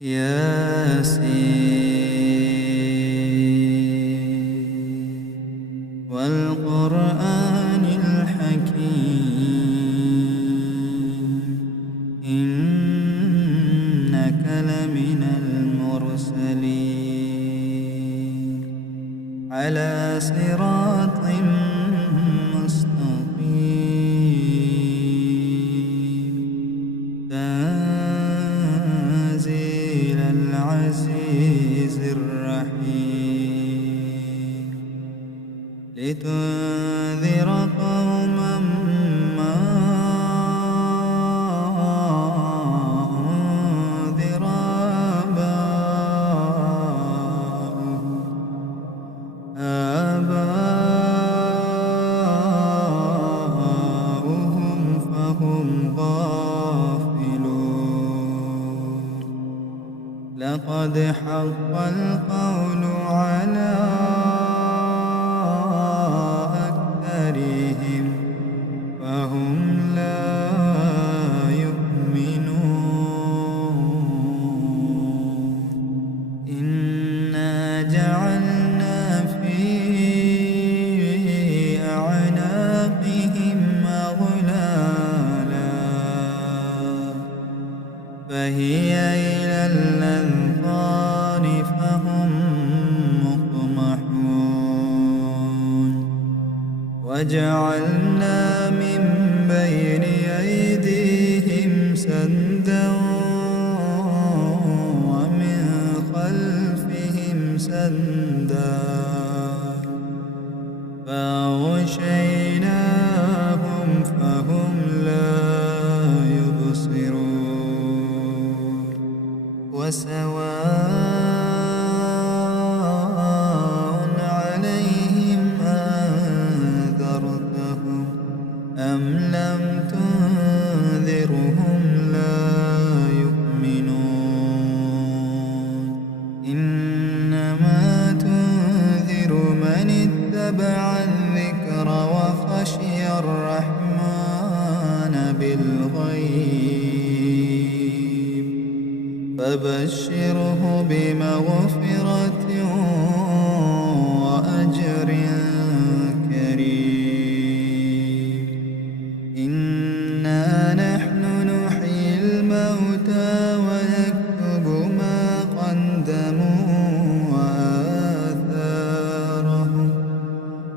ياسين والقرآن الحكيم إنك لمن المرسلين على صراط مستقيم تنزيل العزيز الرحيم لتنذر قوما ما أنذر آباؤهم فهم غافلون لقد حق القول على أكثرهم فهم لا يؤمنون إنا جعلنا في أعناقهم أغلالا فهي إلى الأذقان فهم مقمحون وجعلنا من بين أيديهم سدا ومن خلفهم سدا فأغشيناهم فهم لا يبصرون وسواء عليهم أنذرتهم أم لم تنذرهم لا يؤمنون إنما تنذر من اتبع الذكر وخشي الرحمن بالغيب فبشره بمغفرة وأجر كريم إنا نحن نحيي الموتى ونكتب ما قدموا وآثارهم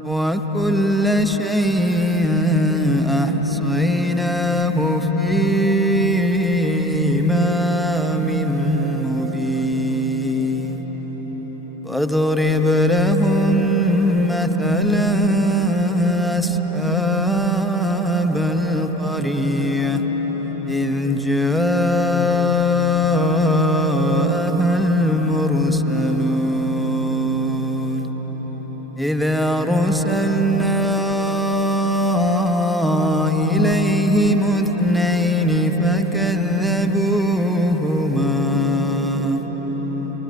وكل شيء أحصيناه في إمام مبين واضرب لهم مثلا أصحاب القرية إذ جاءها المرسلون إذا أرسلنا إليهم اثنين فكذبوهما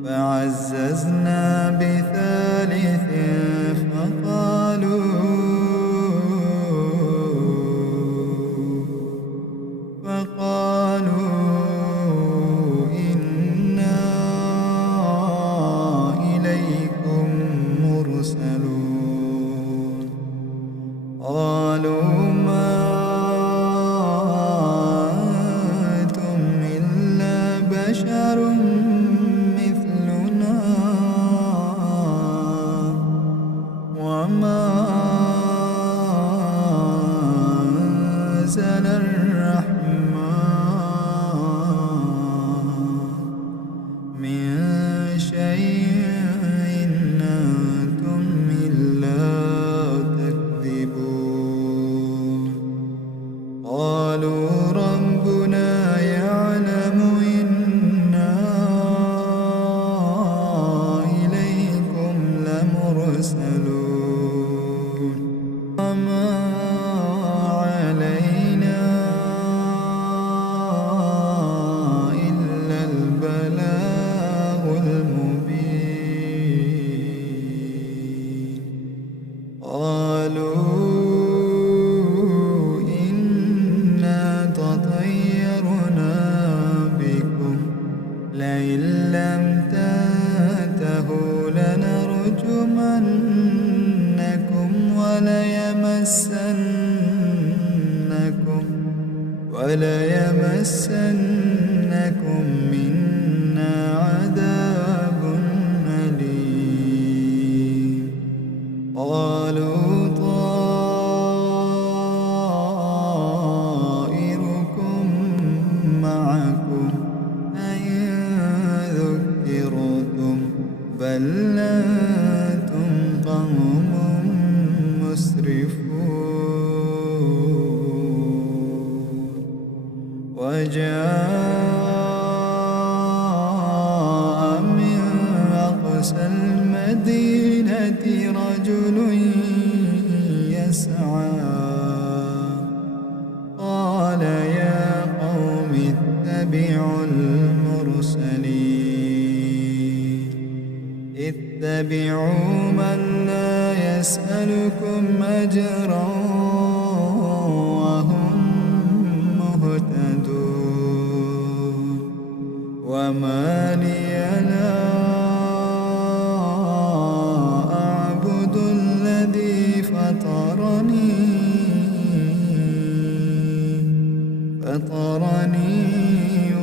فعززنا بثالث فقالوا وليمسنكم منا عذاب أليم. قالوا طائركم معكم أئن ذكرتم بل أنتم قوم مسرفون. وجاء من أقصى المدينة رجل يسعى قال يا قوم اتبعوا المرسلين اتبعوا من لا يسألكم أجرا وهم مهتدون. وما لي لا أعبد الذي فطرني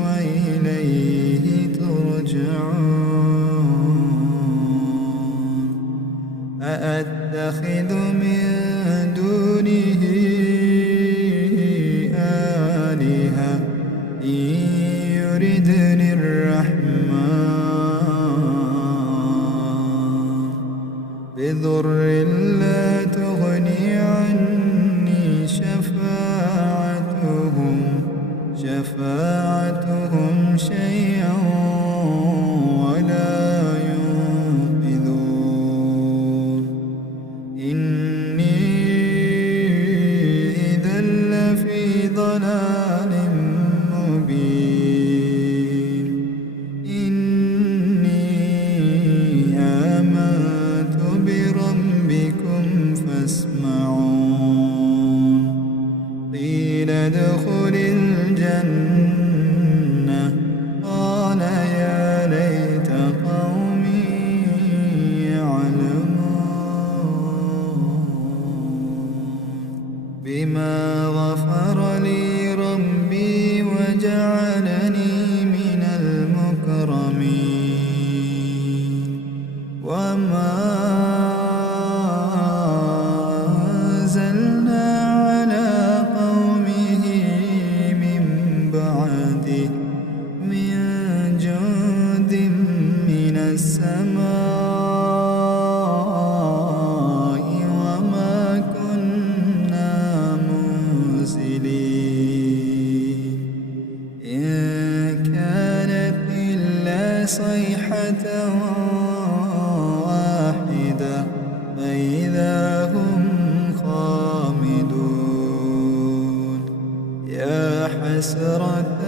وإليه ترجعون. أأتخذ من دونه آلهة إن يردني الرحمن بضر لا تغني عني شفاعتهم شيئا ولا ينقذون. إني إذا لفي ضلال مبين. إني آمنت بربكم فاسمعون. قيل ادخل الجنة قال يا ليت قومي يعلمون. بما غفر لي ربي وجعلني من المكرمين. وما أنزلنا على قومه من بعده من جند من السماء وما كنا منزلين. إن كانت إلا صيحة واحدة فإذا هم خامدون. يا حسرة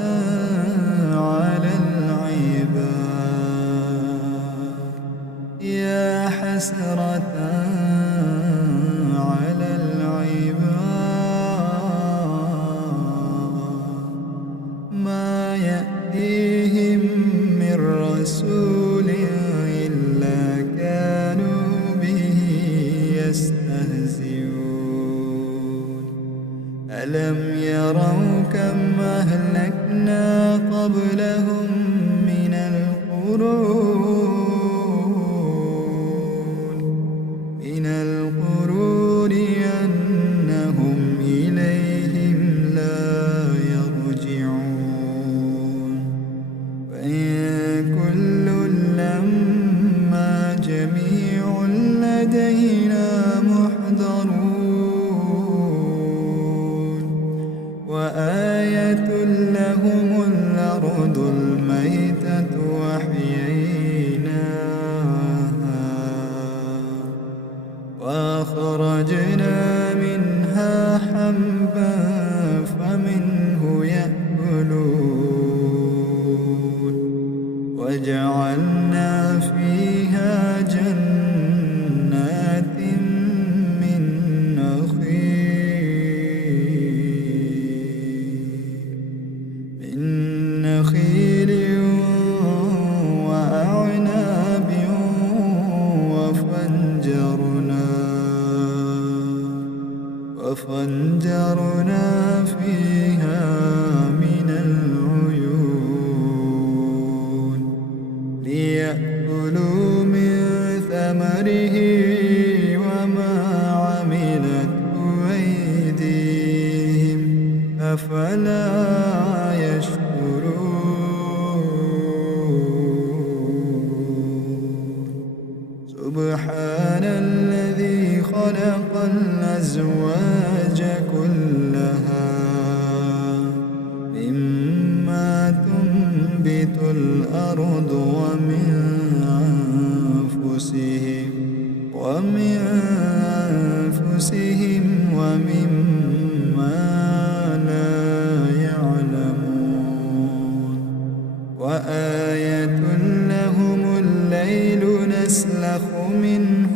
على العباد يا حسرة على العباد ما يأتيهم من رسول إلا كانوا به يستهزئون. ألم يروا كم أهلكنا قبلهم من القرون أنهم إليهم لا يرجعون. وإن كل لما جميع لدينا محضرون. وآية لهم الأرض الميتة وأحييناها وأخرجنا منها حبا فمنه يأكلون. وجعلنا فيها جنات من نخيل وأعناب وفجرنا فيها تنبت الأرض ومن أنفسهم ومما لا يعلمون وآية لهم الليل نسلخ منه